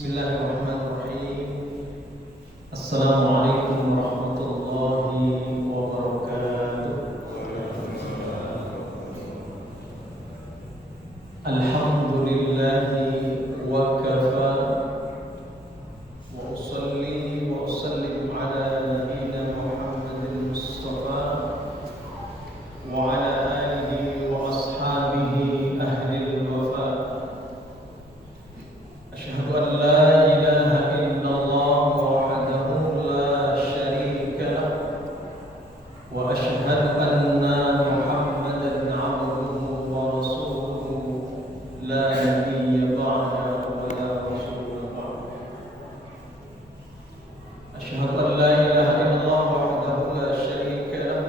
Bismillahirrahmanirrahim. Assalamualaikum warahmatullahi wabarakatuh. Alhamdulillahi wa kafa, wa usalli wa usallim ala nabiyyina Muhammadin Mustafa wa ala alihi wa ashabihi ahli al-wafa. Asyhadu an la ilaha illallah wahdahu la syarika lah wa asyhadu anna Muhammadan abduhu wa rasuluhu la nabiyya ba'dahu wa la rasula ba'dahu. Asyhadu an la ilaha illallah wahdahu la syarika lah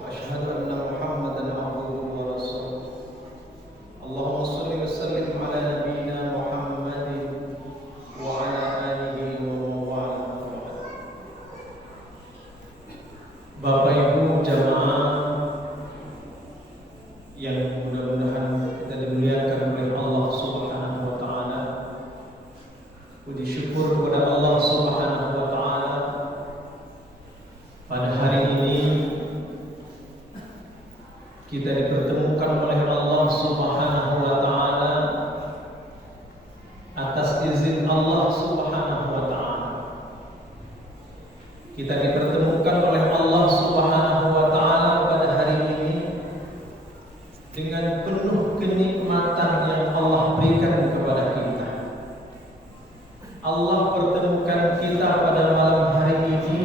wa asyhadu anna Muhammadan abduhu wa rasuluhu. Allahumma shalli wa sallim ala nabiyyina Muhammadin wa ala alihi wa mawala. Bapak Ibu jamaah yang mudah-mudahan kita dimuliakan oleh Allah Subhanahu wa taala. Puji syukur kepada Allah Subhanahu wa taala. Pada hari ini kita dipertemukan oleh Allah Subhanahu wa taala atas izin Allah Subhanahu wa taala. Kita dipertemukan oleh Allah Subhanahu wa taala pada hari ini dengan penuh kenikmatan yang Allah berikan kepada kita. Allah pertemukan kita pada malam hari ini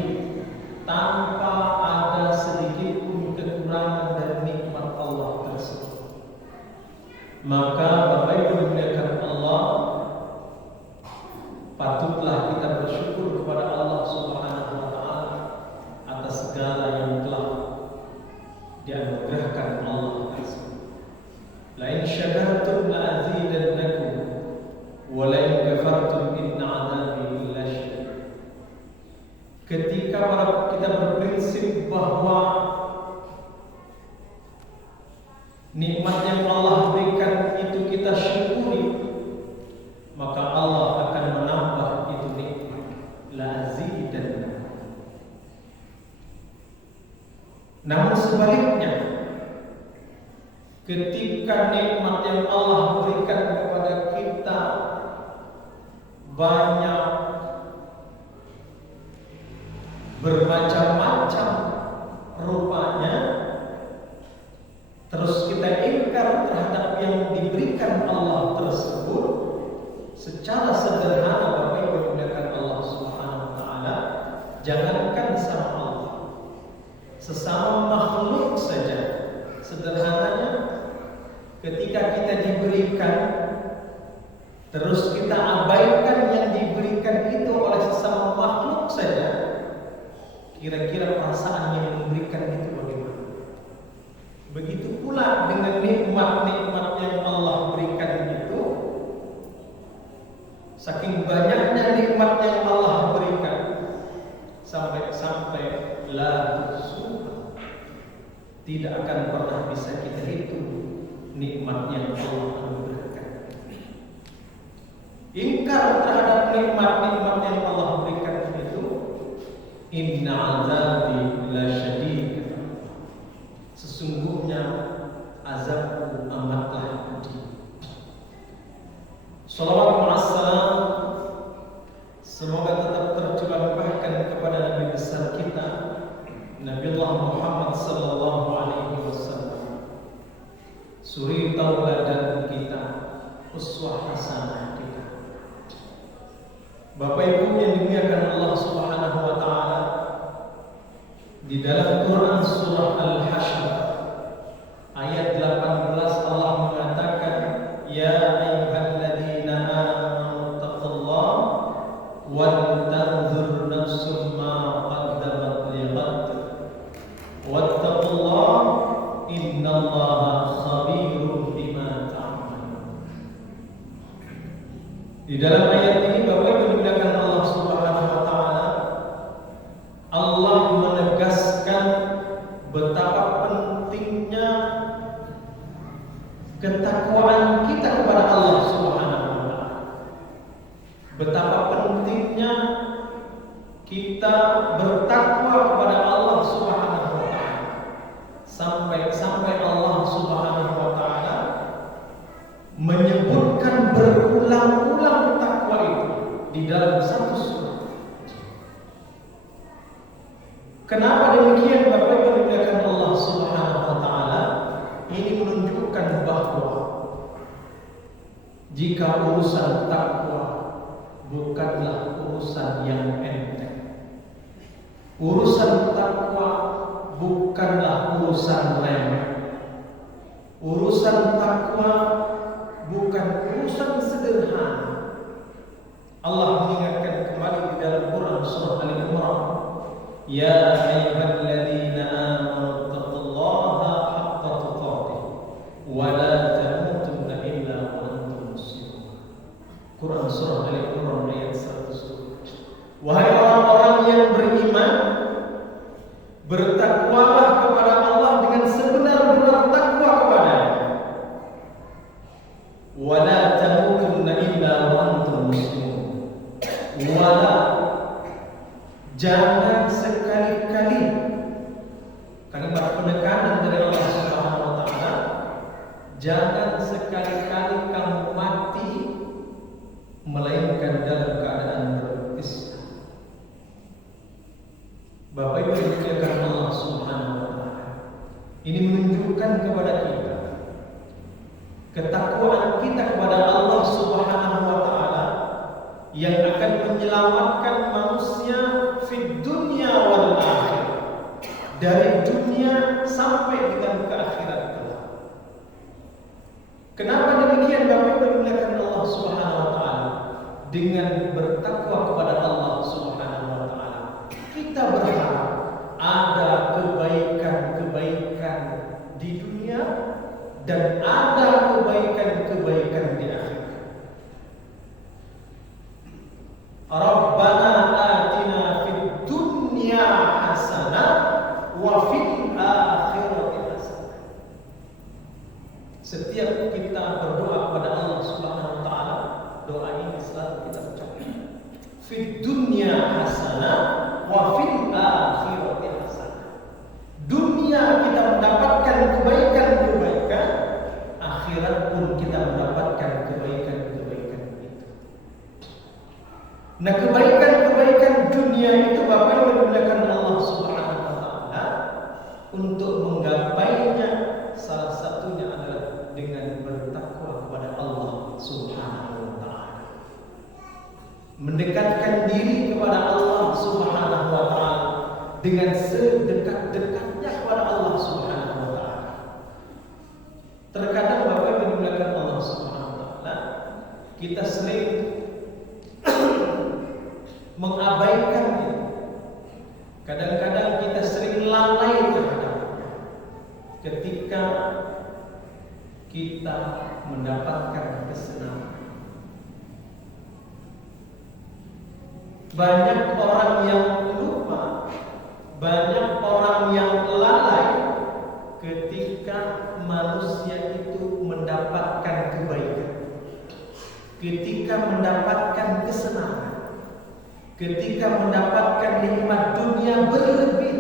tanpa ada sedikit pun kekurangan dari nikmat Allah tersebut. Maka Bapak Ibu dimuliakan Allah, patutlah kita bersyukur kepada Allah Subhanahu wa taala atas segala yang telah dianugerahkan Allah tersebut. La in syakartum la azidannakum wa la in kafartum inna 'adzabi lasyadid. Ketika kita berprinsip bahwa nikmat yang Allah berikan itu kita syukuri, maka Allah akan menambah itu nikmat. La azidannakum. Namun sebaliknya, ketika nikmat yang Allah berikan kepada kita banyak, bermacam-macam rupanya, terus kita ingkar terhadap yang diberikan Allah tersebut, secara sederhana Bapak Ibu yang dimuliakan Allah Subhanahu wa taala, jangankan sama Allah, sesama makhluk saja, sederhananya ketika kita diberikan terus kita abaikan yang diberikan itu oleh sesama makhluk saja, kira-kira perasaan yang memberikan itu bagaimana? Begitu pula dengan nikmat-nikmat yang Allah berikan itu, saking banyaknya nikmat yang Allah berikan, sampai la tuhsuha, tidak akan pernah bisa kita hitung nikmat yang Allah anugerahkan. Ingkar terhadap nikmat-nikmat yang Allah berikan itu, inna 'adzabi lasyadid, sesungguhnya azabku amatlah pedih. Shalawat wassalam semoga tetap tercurahkan kepada Nabi besar kita, Nabiullah Muhammad sallallahu alaihi wasallam, suri tauladan kita, uswah hasanah kita. Bapak Ibu yang dimuliakan Allah Subhanahu wa taala, di dalam Quran surah Al-Hasyr ayat 18 Allah mengatakan, ya ayyuhalladzina amanu taqullaha wal tanzur nafsum ma qaddamat lighad wattaqullaha innallaha khabirun bima ta'malun. Di dalam ayat ini Bapak Ibu dimuliakan Allah Subhanahu wa taala, Allah menegaskan betapa betapa pentingnya kita bertakwa kepada Allah Subhanahu wa taala. Sampai Allah Subhanahu wa taala menyebutkan berulang-ulang takwa itu di dalam satu surah. Kenapa demikian Bapak Ibu dimuliakan Allah Subhanahu wa taala? Ini menunjukkan bahwa jika urusan takwa bukanlah urusan yang enteng. Urusan takwa bukanlah urusan remeh. Urusan takwa bukan urusan sederhana. Allah mengingatkan kembali di dalam Quran surah Al-Imran, ya ayyuhalladzina amanu taqullaha haqqa tuqatih wa la tamutunna illa wa antum muslimun. Quran surah Al-Imran ayat 100. Wahai orang-orang yang beriman, bertakwalah kepada Allah dengan sebenar-benar takwa kepada-Nya. Wa la tamutunna illa wa antum muslimun. Wala, jangan sekali-kali, kalimat penekanan dari Allah Subhanahu wa taala, jangan sekali-kali kamu mati melainkan dalam keadaan berislam. Bapak Ibu dimuliakan Allah Subhanahu wa taala, ini menunjukkan kepada kita ketakwaan kita kepada Allah Subhanahu wa taala yang akan menyelamatkan manusia fid dunya wal akhirah, dari dunia sampai dengan ke akhirat kelak. Kenapa demikian Bapak Ibu dimuliakan Allah Subhanahu wa taala? Dengan bertakwa kepada Allah Subhanahu wa taala, kita berharap ada kebaikan-kebaikan di dunia dan ada kebaikan-kebaikan di akhirat. Rabbana atina fid dunya hasanah wa fil akhirati hasanah. Setiap kita berdoa kepada Allah Subhanahu wa taala, doa ini selalu kita ucapkan. Fid dunya hasanah wa fil akhirati hasanah. Dunia kita mendapatkan kebaikan-kebaikan, akhirat pun kita mendapatkan kebaikan-kebaikan itu. Nah, kebaikan-kebaikan dunia itu Bapak Ibu dimuliakan Allah Subhanahu wa taala, untuk menggapainya salah satunya adalah dengan bertakwa kepada Allah Subhanahu wa taala. Mendekatkan diri kepada Allah Subhanahu wa taala dengan sedekat-dekatnya kepada Allah Subhanahu wa taala. Terkadang Bapak Ibu dimuliakan Allah Subhanahu wa taala, kita sering mengabaikannya. Kadang-kadang kita sering lalai terhadapnya ketika kita mendapatkan kesenangan. Banyak orang yang lupa, banyak orang yang lalai ketika manusia itu mendapatkan kebaikan, ketika mendapatkan kesenangan, ketika mendapatkan nikmat dunia berlebih.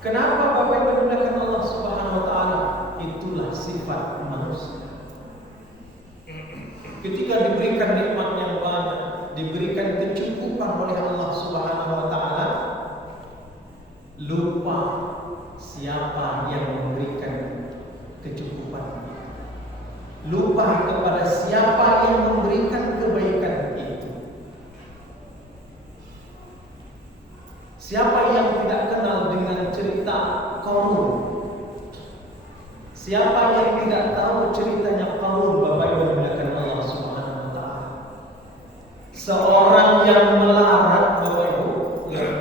Kenapa Bapak Ibu dimuliakan Allah Subhanahu wa taala? Itulah sifat manusia. Ketika diberikan nikmat yang banyak, diberikan kecukupan oleh Allah Subhanahu wa taala, lupa siapa yang memberikan kecukupan. Lupa kepada siapa yang memberikan kebaikan itu. Siapa yang tidak kenal dengan cerita Qarun? Siapa yang tidak tahu ceritanya Qarun, Bapak Ibu dimuliakan Allah Subhanahu wa taala? Seorang yang melarat, Bapak Ibu, yang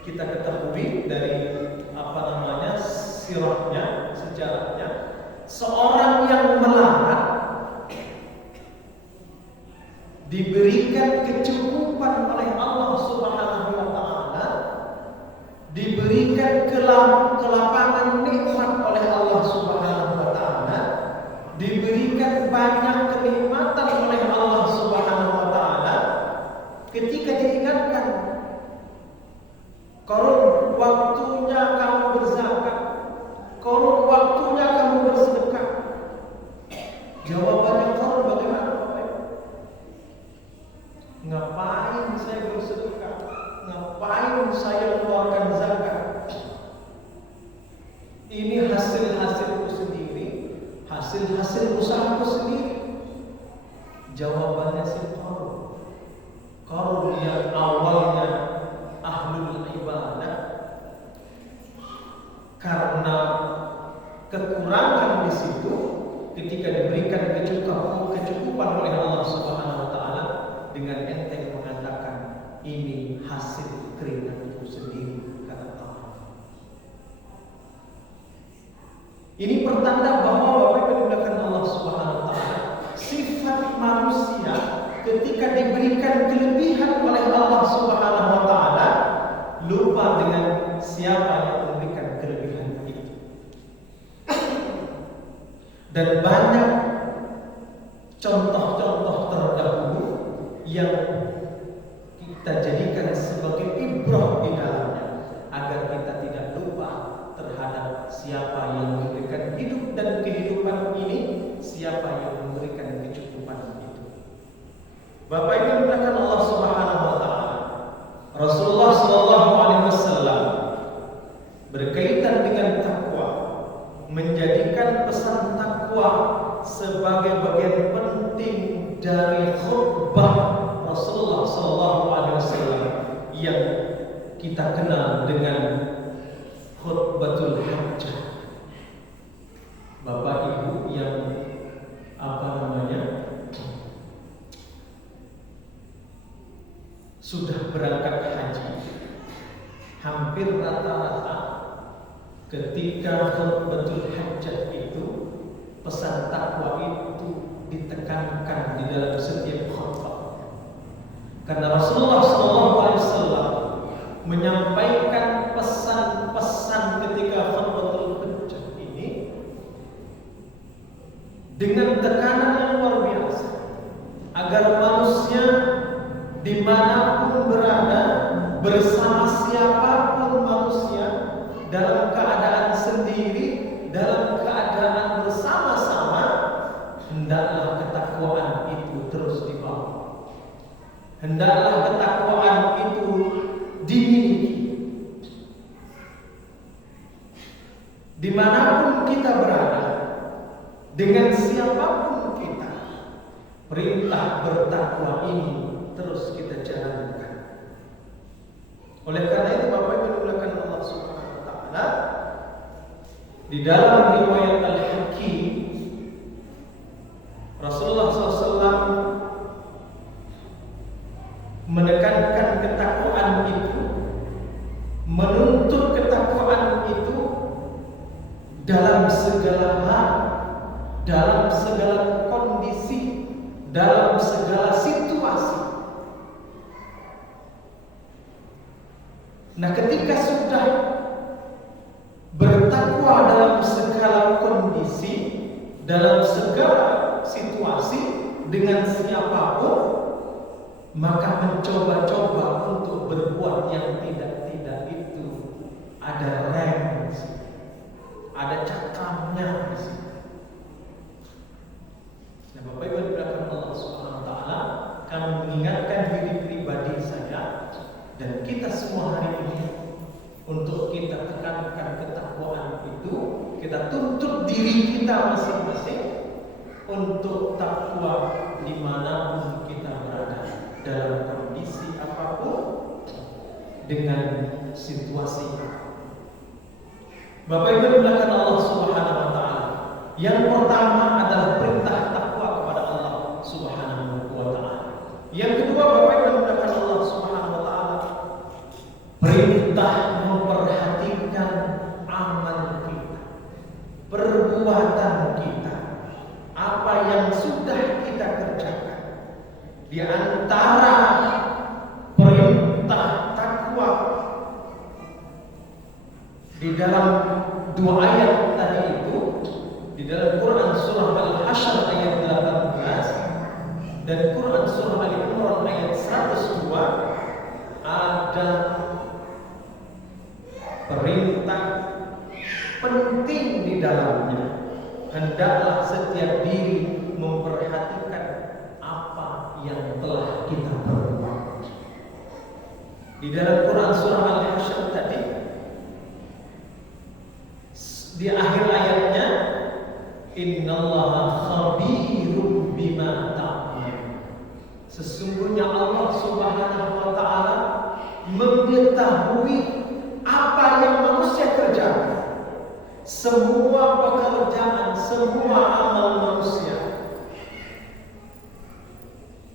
kita ketahui dari sirahnya, sejarahnya, seorang yang melarat diberikan kecukupan oleh Allah Subhanahu wa taala, diberikan kelapangan nikmat oleh Allah Subhanahu wa taala, diberikan diberikan banyak kenikmatan oleh Allah Subhanahu wa taala, ketika diingatkan, "Kalau waktunya kamu berzakat, kalau waktunya kamu bersedekah." Jawabannya kalau bagaimana Bapak Ibu? Ngapain saya bersedekah? Ngapain saya mengeluarkan zakat? Ini hasil-hasilku sendiri, hasil-hasil usahaku sendiri. Jawabannya sih kalau yang awalnya ahlul ibadah, karena kekurangan di situ, ketika diberikan kecukupan oleh Allah Subhanahu wa taala, dengan enteng mengatakan ini hasil keringatku sendiri, kata Allah. Ini pertanda bahwa Bapak Ibu dimuliakan Allah Subhanahu wa taala, sifat manusia ketika diberikan kelebihan oleh Allah Subhanahu wa taala lupa dengan siapa yang memberikan kelebihan itu. Dan banyak contoh-contoh terdahulu yang kita jadikan sebagai ibrah di dalamnya, agar kita tidak lupa terhadap siapa yang memberikan hidup dan kehidupan ini, siapa yang memberikan kecukupan itu. Bapak Ibu dimuliakan Allah Subhanahu wa taala, Rasulullah sallallahu alaihi wasallam berkaitan dengan takwa, menjadikan pesan takwa sebagai bagian penting dari khutbah Rasulullah sallallahu alaihi wasallam yang kita kenal dengan khutbatul hajjah. Bapak Ibu yang sudah berangkat haji, hampir rata-rata ketika khutbatul hajjah itu, pesan takwa itu ditekankan di dalam setiap khutbah. Karena Rasulullah SAW menyampaikan pesan-pesan ketika khutbatul hajjah ini dengan tekanan yang luar biasa, agar manusia dimanapun berada, bersama siapapun manusia, dalam keadaan sendiri, dalam keadaan bersama-sama, hendaklah ketakwaan itu terus dibawa. Hendaklah ketakwaan itu dimiliki. Dimanapun kita berada, dengan siapapun kita, perintah bertakwa ini terus kita jalankan. Oleh karena itu Bapak Ibu dimuliakan Allah Subhanahu wa taala, di dalam riwayat Al-Hakim, Rasulullah SAW menekankan ketakwaan itu, menuntut ketakwaan itu dalam segala hal, dalam segala kondisi, dalam segala situasi. Nah, ketika sudah bertakwa dalam segala kondisi, dalam segala situasi, dengan siapapun, maka mencoba-coba untuk berbuat yang tidak-tidak itu ada rem, ada cakramnya di sini. Nah, Bapak Ibu dimuliakan Allah Subhanahu wa taala, kami mengingatkan diri pribadi saya dan kita semua hari ini untuk kita tekankan ketakwaan itu, kita tuntut diri kita masing-masing untuk takwa dimanapun kita berada, dalam kondisi apapun, dengan situasi. Bapak Ibu dimuliakan Allah Subhanahu wa taala, yang pertama adalah perintah takwa kepada Allah Subhanahu wa taala. Yang kedua, Bapak Ibu dimuliakan Allah Subhanahu wa taala, perintah memperhatikan amal kita, perbuatan kita, apa yang sudah kita kerjakan. Di antara perintah takwa di dalam dua ayat tadi itu, di dalam Quran surah Al-Hasyr ayat dalamnya, hendaklah setiap diri memperhatikan apa yang telah kita perbuat. Di dalam Quran surah Al-Hasyr tadi, di akhir ayatnya, innallaha khabirum bima ta'malun. Sesungguhnya Allah Subhanahu wa taala mengetahui apa yang manusia kerjakan. Semua pekerjaan, semua amal manusia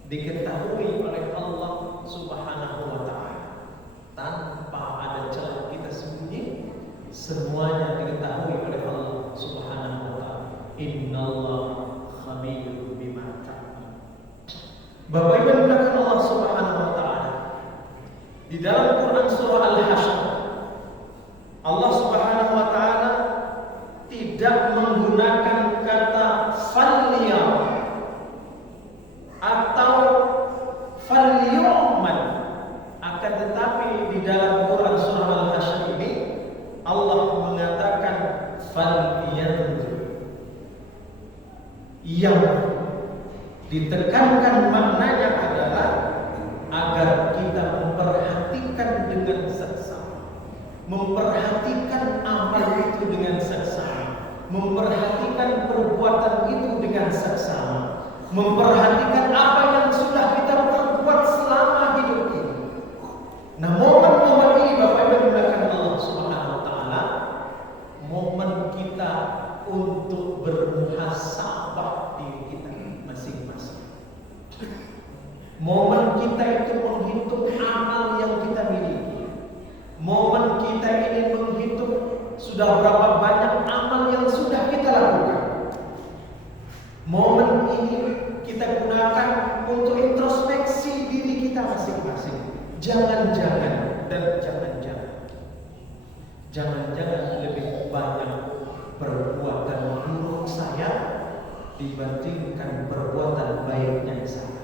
diketahui oleh Allah Subhanahu wa taala tanpa ada celah kita sembunyi. Semuanya diketahui oleh Allah Subhanahu wa taala. Innallaha khabirum bima ta'malun. Bapak Ibu yang Allah Subhanahu wa taala, di dalam Quran surah Al-Hasyr, Allah Subhanahu wa taala tidak menggunakan kata falyam atau falyu'man, akan tetapi di dalam Quran surah Al-Hasyr ini Allah mengatakan falyanzur. Yang ditekankan maknanya adalah agar kita memperhatikan dengan seksama, memperhatikan amal itu dengan seksama, memperhatikan perbuatan itu dengan seksama, memperhatikan apa yang sudah kita perbuat selama hidup ini. Nah, momen-momen ini Bapak Ibu dimuliakan Allah Subhanahu wa taala, momen kita untuk bermuhasabah diri kita masing-masing. Momen kita itu menghitung amal yang kita miliki. Momen kita ini menghitung sudah berapa banyak amal yang sudah kita lakukan. Momen ini kita gunakan untuk introspeksi diri kita masing-masing. Jangan-jangan dan jangan-jangan lebih banyak perbuatan buruk saya dibandingkan perbuatan baiknya saya.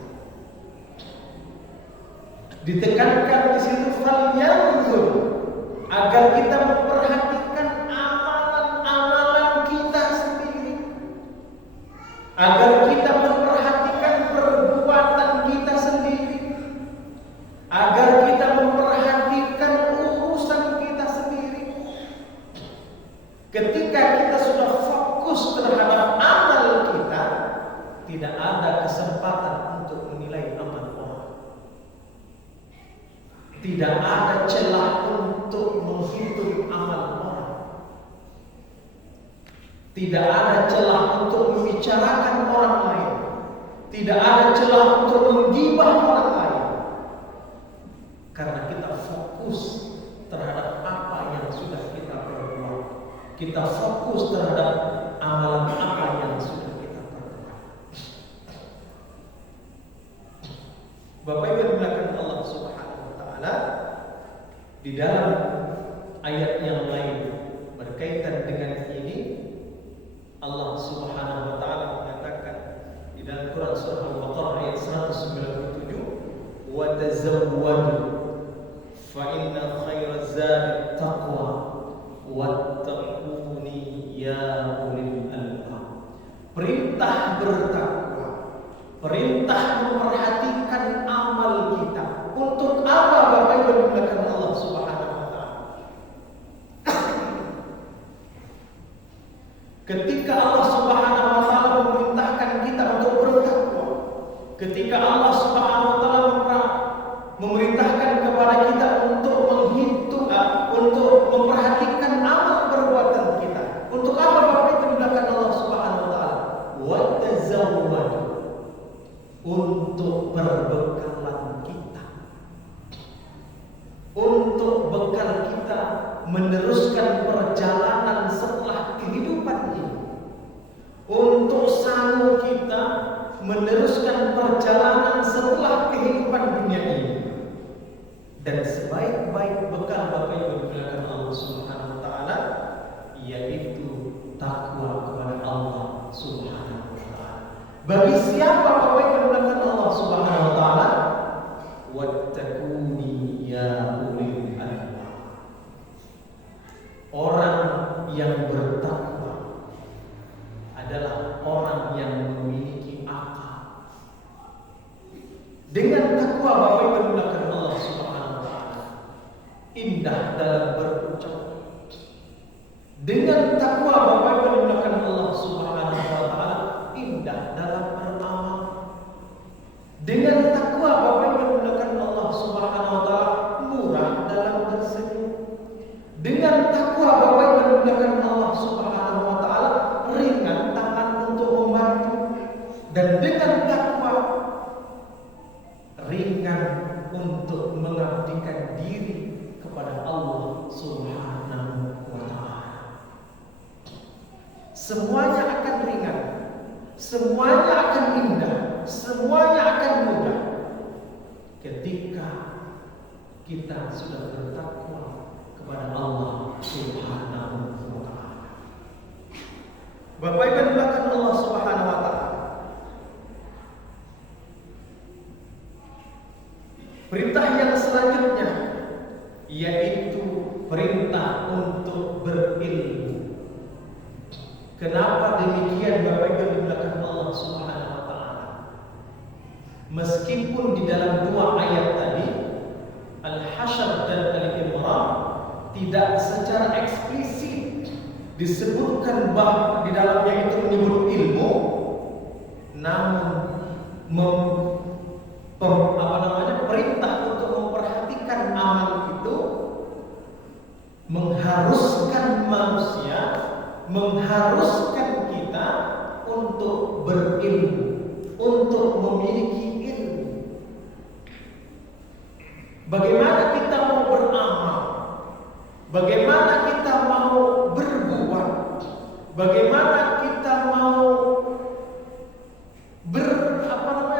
Ditekankan di situ falyanzur, agar kita memperhatikan amalan-amalan kita sendiri, agar kita memperhatikan perbuatan kita sendiri, agar kita memperhatikan urusan kita sendiri. Ketika kita sudah fokus terhadap amal kita, tidak ada kesempatan untuk menilai amal orang. Tidak ada celah untuk menghitung amal orang. Tidak ada celah untuk membicarakan orang lain. Tidak ada celah untuk menggibah orang lain. Karena kita fokus terhadap apa yang sudah kita perbuat. Kita fokus terhadap amalan apa yang sudah kita perbuat. Bapak Ibu dimuliakan Allah Subhanahu wa taala, di dalam ayat yang lain berkaitan dengan ini, Allah Subhanahu wa taala mengatakan di dalam Quran surah Al-Baqarah ayat 197, wa tazawwadu fa inna khairaz zadi taqwa wattaquni ya ulil albab. Perintah bertakwa, perintah memperhatikan amal kita. Untuk apa Bapak Ibu dimuliakan Allah Subhanahu wa taala? Ketika Allah Subhanahu wa taala memerintahkan kita untuk bertakwa, ketika Allah Subhanahu wa taala memerintahkan kepada kita untuk menghitung, untuk memperhatikan amal perbuatan kita. Untuk apa Bapak Ibu dimuliakan Allah Subhanahu wa taala? Wa tazawwadu, untuk berbekalan kita, untuk bekal kita meneruskan perjalanan setelah kehidupan ini, untuk sanggup kita meneruskan perjalanan setelah kehidupan dunia ini. Dan sebaik-baik bekal Bapak Ibu dimuliakan Allah Subhanahu wa taala, yaitu takwa kepada Allah Subhanahu wa taala. Bagi siapa Bapak Ibu dimuliakan Allah Subhanahu wa taala? Wattaquni ya ulil albab. Orang yang bertakwa, Dengan takwa Bapak Ibu dimuliakan Allah Subhanahu wa taala, indah dalam berucap. Dengan takwa Bapak Ibu dimuliakan Allah Subhanahu wa taala, indah dalam beramal. Dengan takwa Bapak Ibu dimuliakan Allah Subhanahu wa taala, murah dalam bersenyum. Dengan takwa Bapak Ibu dimuliakan Allah Subhanahu wa taala, ringan tangan untuk membantu. Dan dengan takwa, ringan untuk mengabdikan diri kepada Allah Subhanahu wa taala. Semuanya akan ringan, semuanya akan indah, semuanya akan mudah ketika kita sudah bertakwa kepada Allah Subhanahu wa taala. Bapak Ibu dimuliakan Allah Subhanahu wa taala, perintah yang selanjutnya yaitu perintah untuk berilmu. Kenapa demikian Bapak Ibu dimuliakan Allah Subhanahu wa taala? Meskipun di dalam dua ayat tadi, Al-Hasyr dan Al-Imran, tidak secara eksplisit disebutkan bahwa di dalamnya itu menyebut ilmu, namun perintah untuk memperhatikan amal itu mengharuskan manusia, mengharuskan kita untuk berilmu, untuk memiliki ilmu. Bagaimana kita mau beramal? Bagaimana kita mau berbuat? Bagaimana kita mau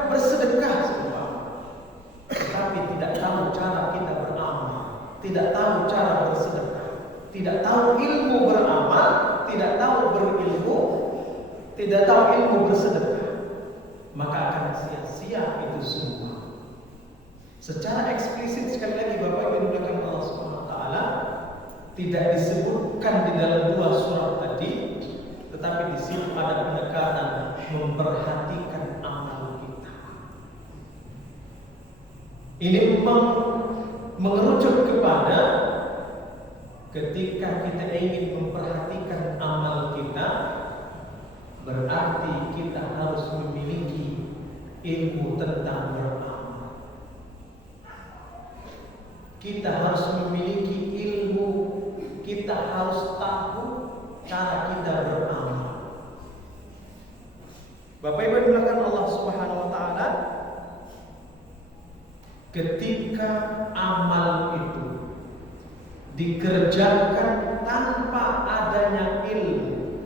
bersedekah semua? Tetapi tidak tahu cara kita beramal, tidak tahu cara bersedekah, tidak tahu ilmu beramal, tidak tahu berilmu, tidak tahu ilmu bersedekah, maka akan sia-sia itu semua. Secara eksplisit sekali lagi Bapak Ibu dimuliakan Allah Subhanahu wa taala, tidak disebutkan di dalam dua surat tadi, tetapi di situ ada penekanan memperhatikan amal kita. Ini mengerucut kepada ketika kita ingin memperhatikan amal kita, berarti kita harus memiliki ilmu tentang beramal. Kita harus memiliki ilmu, kita harus tahu cara kita beramal. Bapak Ibu dimuliakan Allah Subhanahu wa taala, ketika amal itu dikerjakan tanpa adanya ilmu,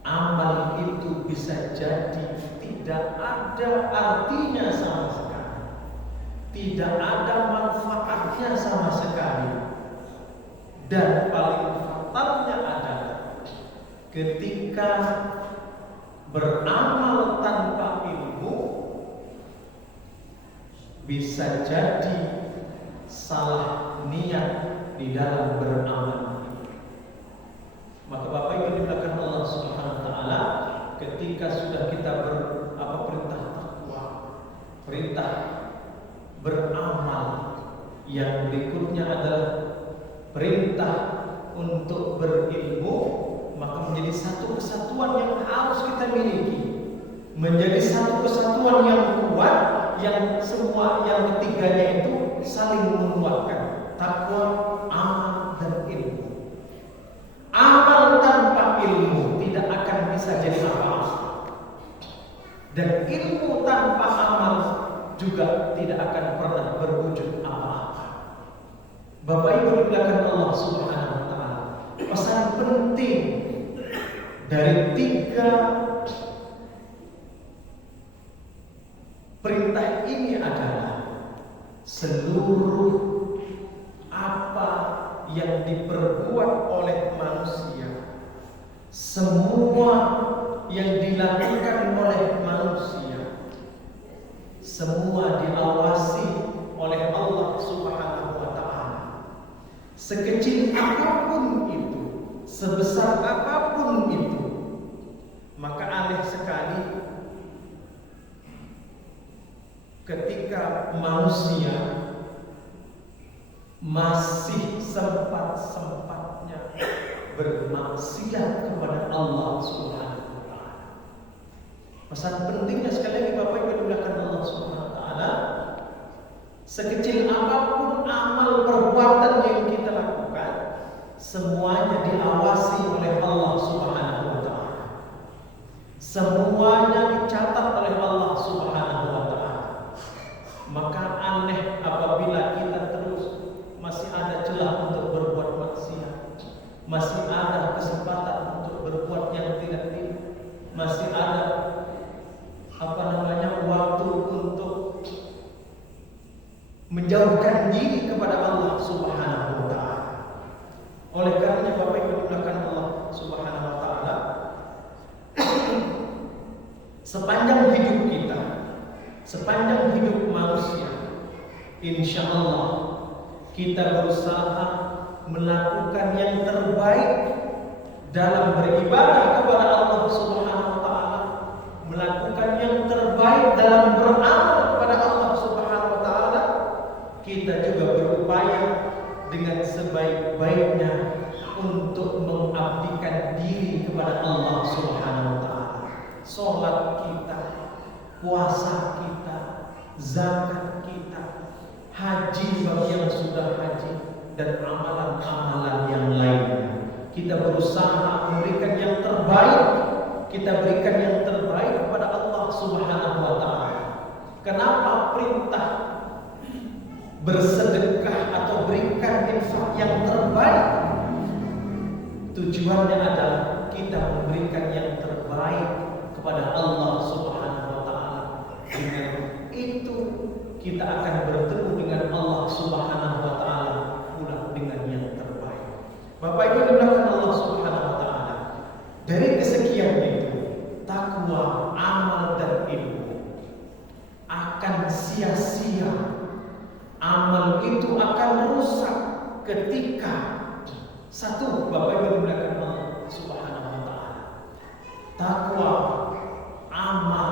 amal itu bisa jadi tidak ada artinya sama sekali, tidak ada manfaatnya sama sekali. Dan paling fatalnya adalah ketika beramal tanpa ilmu, bisa jadi salah niat di dalam beramal. Maka Bapak Ibu dimuliakan Allah Subhanahu wa taala, ketika sudah kita perintah takwa, perintah beramal, yang berikutnya adalah perintah untuk berilmu, maka menjadi satu kesatuan yang harus kita miliki, menjadi satu kesatuan yang kuat, yang semua yang ketiganya itu saling menguatkan, takwa, amal, dan ilmu. Amal tanpa ilmu tidak akan bisa jadi apa-apa, dan ilmu tanpa amal juga tidak akan pernah berwujud apa-apa. Bapak Ibu dimuliakan Allah Subhanahu wa taala, pesan penting dari tiga perintah ini adalah seluruh apa yang diperbuat oleh manusia, semua yang dilakukan oleh manusia, semua diawasi oleh Allah Subhanahu wa taala. Sekecil apapun itu, sebesar apapun itu, maka aneh sekali ketika manusia masih sempat-sempatnya bermaksiat kepada Allah Subhanahu wa taala. Pesan pentingnya sekali lagi Bapak Ibu dimuliakan Allah Subhanahu wa taala, sekecil apapun amal perbuatan yang kita lakukan, semuanya diawasi oleh Allah Subhanahu wa taala. Semuanya dicatat oleh Allah Subhanahu wa taala. Maka aneh apabila kita terus masih ada celah untuk berbuat maksiat, masih ada kesempatan untuk berbuat yang tidak, masih ada waktu untuk menjauhkan diri kepada Allah Subhanahu wa taala. Oleh karenanya Bapak Ibu dimuliakan Allah Subhanahu wa taala, sepanjang hidup kita, sepanjang hidup manusia, insya Allah kita berusaha melakukan yang terbaik dalam beribadah kepada Allah Subhanahu wa taala, melakukan yang terbaik dalam beramal kepada Allah Subhanahu wa taala. Kita juga berupaya dengan sebaik-baiknya untuk mengabdikan diri kepada Allah Subhanahu wa taala. Salat kita, puasa kita, zakat kita, haji bagi yang sudah haji, dan amalan-amalan yang lainnya. Kita berusaha memberikan yang terbaik, kita berikan yang terbaik kepada Allah Subhanahu wa taala. Kenapa perintah bersedekah atau berikan infak yang terbaik? Tujuannya adalah kita memberikan yang terbaik kepada Allah Subhanahu wa taala. Dengan itu kita akan bertemu dengan Allah Subhanahu wa taala pula dengan yang terbaik. Bapak Ibu dimuliakan Allah Subhanahu wa taala, dari kesekian itu, takwa, amal dan ilmu akan sia-sia. Amal itu akan rusak ketika satu, Bapak Ibu dimuliakan Allah Subhanahu wa taala, takwa, amal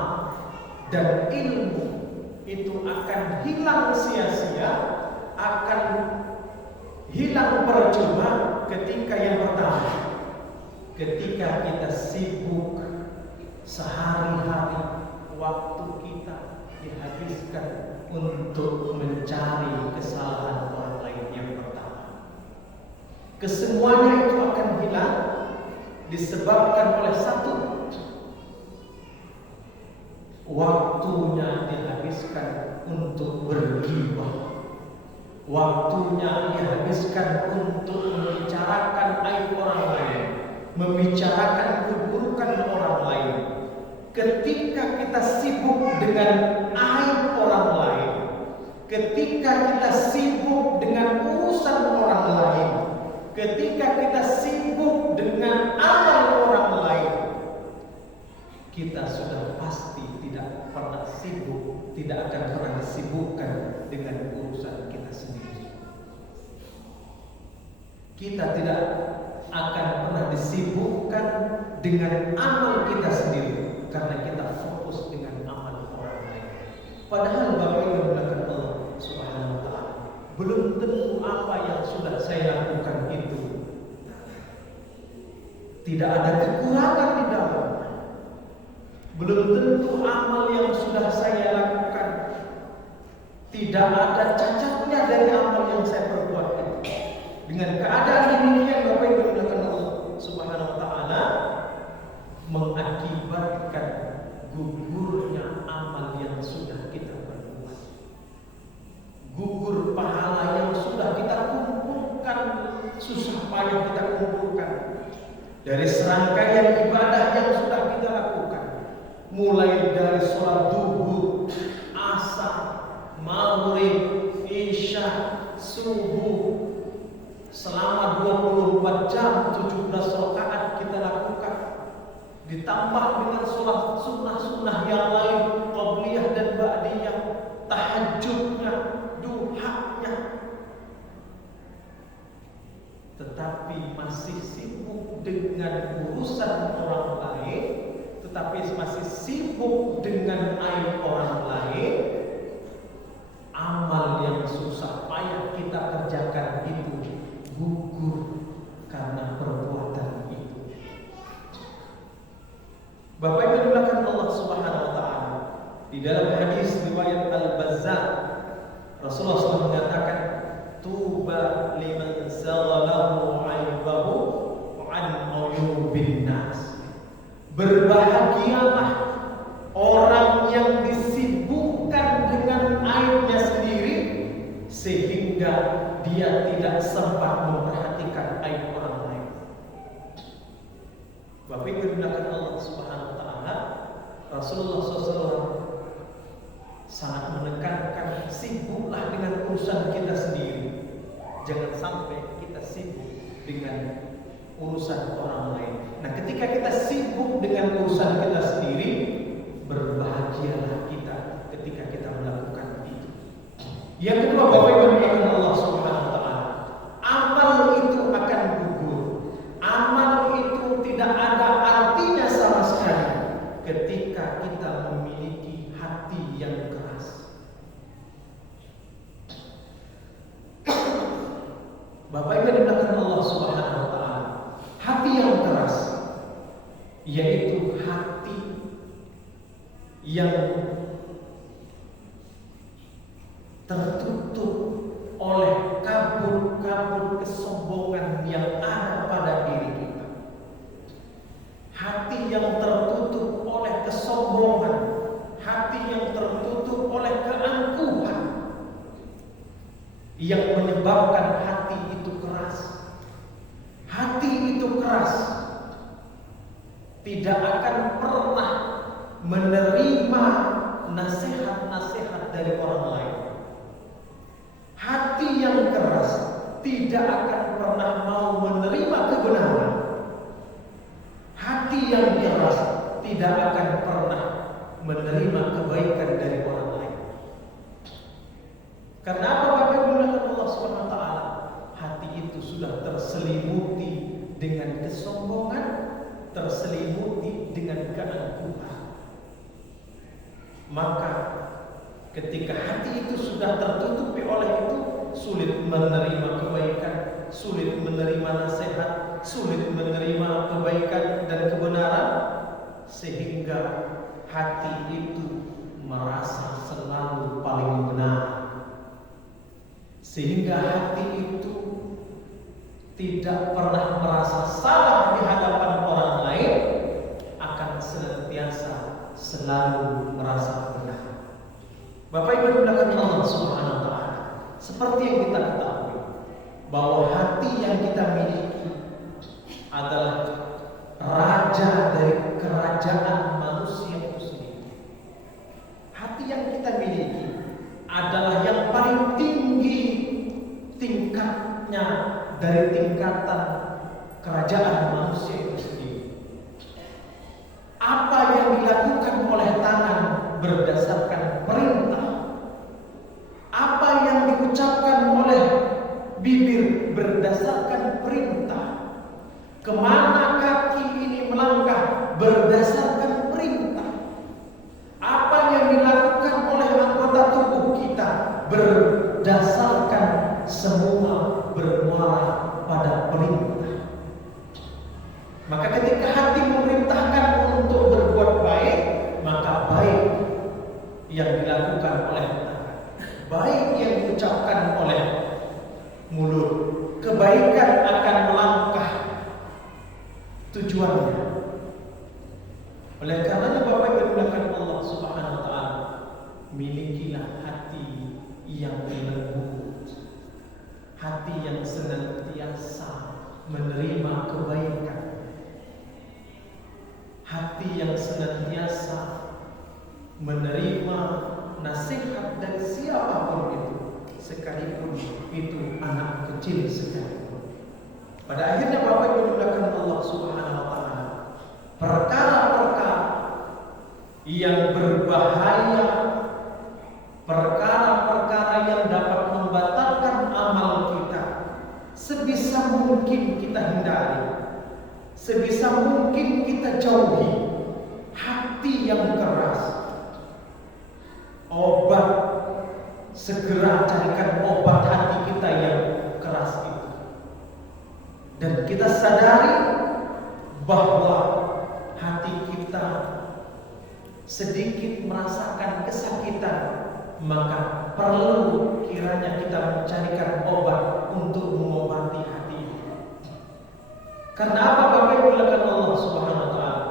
dan ilmu itu akan hilang sia-sia, akan hilang percuma ketika yang pertama, ketika kita sibuk sehari-hari, waktu kita dihabiskan untuk mencari kesalahan orang lain. Yang pertama, kesemuanya itu akan hilang disebabkan oleh satu, waktunya dihabiskan untuk bergibah, waktunya dihabiskan untuk membicarakan aib orang lain, membicarakan keburukan orang lain. Ketika kita sibuk dengan aib orang lain, ketika kita sibuk dengan urusan orang lain, ketika kita sibuk dengan amal orang lain, kita sudah pasti tidak pernah sibuk, tidak akan pernah disibukkan dengan urusan kita sendiri. Kita tidak akan pernah disibukkan dengan amal kita sendiri, karena kita fokus dengan amal orang lain. Padahal Bapak Ibu dimuliakan Allah Subhanahu wa taala, belum tentu apa yang sudah saya lakukan itu tidak ada kekurangan di dalam. Belum tentu amal yang sudah saya lakukan tidak ada cacatnya dari amal yang saya perbuat itu. Dengan keadaan demikian, Bapak Ibu dimuliakan Allah Subhanahu wa taala, mengakibatkan gugurnya amal yang sudah kita perbuat, gugur pahala yang sudah kita kumpulkan, susah payah kita kumpulkan dari serangkaian ibadah yang sudah kita lakukan, mulai dari sholat duhur, asar, maghrib, isya, subuh, selama 24 jam 17 rakaat kita lakukan, ditambah dengan sholat sunnah-sunnah yang lain, qabliyah dan ba'diyah, tahajudnya, duhanya, tetapi masih sibuk dengan urusan orang lain, tetapi masih sibuk dengan aib orang lain, Di dalam hadis riwayat Al-Bazzar, Rasulullah SAW mengatakan, "Tuba liman zaghalahu 'aibahu an uyubin nas." Berbahagialah orang yang disibukkan dengan aibnya sendiri sehingga dia tidak sempat memperhatikan aib orang lain. Bapak Ibu dimuliakan Allah Subhanahu wa taala, Rasulullah SAW sangat menekankan sibuklah dengan urusan kita sendiri. Jangan sampai kita sibuk dengan urusan orang lain. Nah, ketika kita sibuk dengan urusan kita sendiri, berbahagialah kita ketika kita melakukan itu. Yang kedua, Bapak Ibu dimuliakan Allah Subhanahu wa taala, amal itu akan gugur. Amal itu tidak ada artinya sama sekali ketika kita memiliki hati yang keras. Bapak Ibu dimuliakan Allah Subhanahu wa taala, hati yang keras yaitu hati yang tertutup oleh kabut-kabut kesombongan yang ada pada diri kita. Hati yang tertutup oleh kesombongan, hati yang tertutup oleh keangkuhan, yang menyebabkan hati itu keras. Hati itu keras tidak akan pernah menerima nasihat-nasihat dari orang lain. Hati yang keras tidak akan pernah mau menerima kebenaran. Hati yang keras tidak akan pernah menerima kebaikan dari orang lain. Karena apa, Bapak Ibu Allah Subhanahu wa taala? Hati itu sudah terselimuti dengan kesombongan, terselimuti dengan keangkuhan. Maka ketika hati itu sudah tertutupi oleh itu, sulit menerima kebaikan, sulit menerima nasihat, sulit menerima kebaikan dan kebenaran, sehingga hati itu merasa selalu paling benar. Sehingga hati itu tidak pernah merasa salah di hadapan orang lain, akan senantiasa selalu merasa benar. Bapak Ibu dimuliakan Allah Subhanahu wa taala, seperti yang kita ketahui bahwa hati yang kita miliki adalah raja dari kerajaan manusia itu sendiri. Hati yang kita miliki adalah yang paling tinggi tingkatnya dari tingkatan kerajaan manusia itu sendiri. Apa yang dilakukan oleh tangan berdasarkan perintah, apa yang diucapkan oleh bibir berdasarkan perintah, kemana kaki ini melangkah berdasarkan perintah, apa yang dilakukan oleh anggota tubuh kita berdasarkan semua bermuara pada perintah. Maka ketika hati memerintahkan untuk berbuat baik, maka baik yang dilakukan oleh tangan, baik yang diucapkan oleh mulut, kebaikan akan melangkah tujuannya. Oleh karenanya Bapak Ibu dimuliakan Allah Subhanahu wa taala, milikilah hati yang lembut, hati yang senantiasa menerima kebaikan, hati yang senantiasa menerima nasihat dari siapapun itu, sekalipun itu anak kecil sekalipun. Pada akhirnya Bapak Ibu dimuliakan Allah Subhanahu wa taala, perkara-perkara yang berbahaya, perkara-perkara yang dapat membatalkan amal kita, sebisa mungkin kita hindari, sebisa mungkin kita jauhi. Hati yang keras, obat, segera carikan obat hati kita yang keras itu. Dan kita sadari bahwa hati kita sedikit merasa merasakan kesakitan, maka perlu kiranya kita mencarikan obat untuk mengobati hati. Karena apa Bapak Ibu dilakukan Allah Subhanahu wa taala?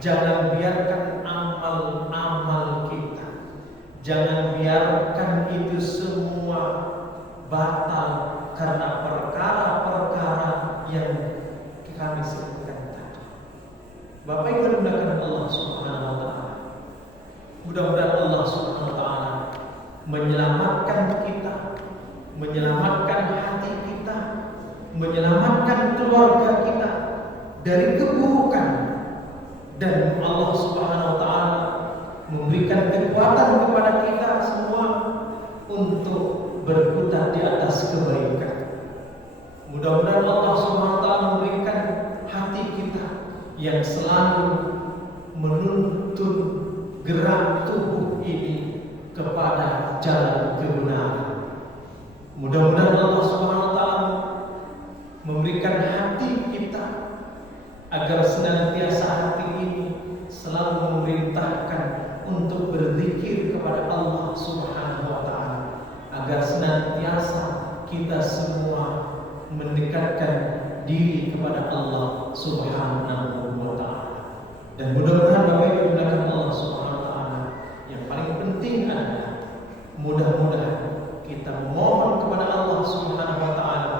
Jangan biarkan amal-amal kita, jangan biarkan itu semua batal karena perkara-perkara yang kami sebutkan tadi. Bapak Ibu dimuliakan Allah Subhanahu wa taala. Mudah-mudahan Allah Subhanahu wa taala menyelamatkan kita, menyelamatkan hati kita, menyelamatkan keluarga kita dari keburukan, dan Allah Subhanahu wa taala memberikan kekuatan kepada kita semua untuk berputar di atas kebaikan. Mudah-mudahan Allah Subhanahu wa taala memberikan hati kita yang selalu menuntun gerak tubuh ini kepada jalan kebenaran. Mudah-mudahan Allah Subhanahu wa taala memberikan hati kita agar senantiasa hati ini selalu memerintahkan untuk berzikir kepada Allah Subhanahu wa taala, agar senantiasa kita semua mendekatkan diri kepada Allah Subhanahu wa taala. Dan mudah-mudahan Bapak Ibu dimuliakan Allah Subhanahu wa taala, yang paling penting adalah mudah-mudahan kita memohon kepada Allah Subhanahu wa taala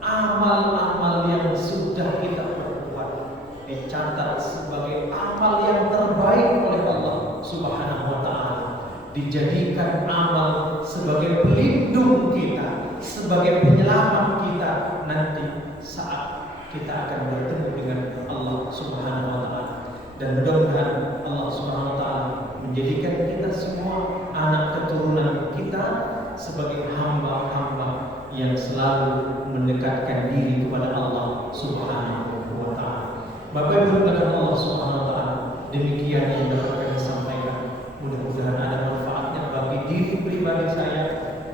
amal-amal yang sudah kita perbuat dicatat sebagai amal yang terbaik oleh Allah Subhanahu wa taala, dijadikan amal sebagai pelindung kita, sebagai penyelamat kita nanti saat kita akan bertemu dengan Allah Subhanahu wa taala. Dan mudah-mudahan Allah Subhanahu wa taala menjadikan kita semua anak keturunan kita sebagai hamba-hamba yang selalu mendekatkan diri kepada Allah Subhanahu wa taala. Bapak Ibu dimuliakan Allah Subhanahu wa taala, demikian yang dapat kami sampaikan. Mudah-mudahan ada manfaatnya bagi diri pribadi saya,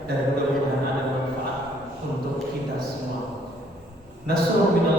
dan mudah-mudahan ada manfaat untuk kita semua. Nasrul minallah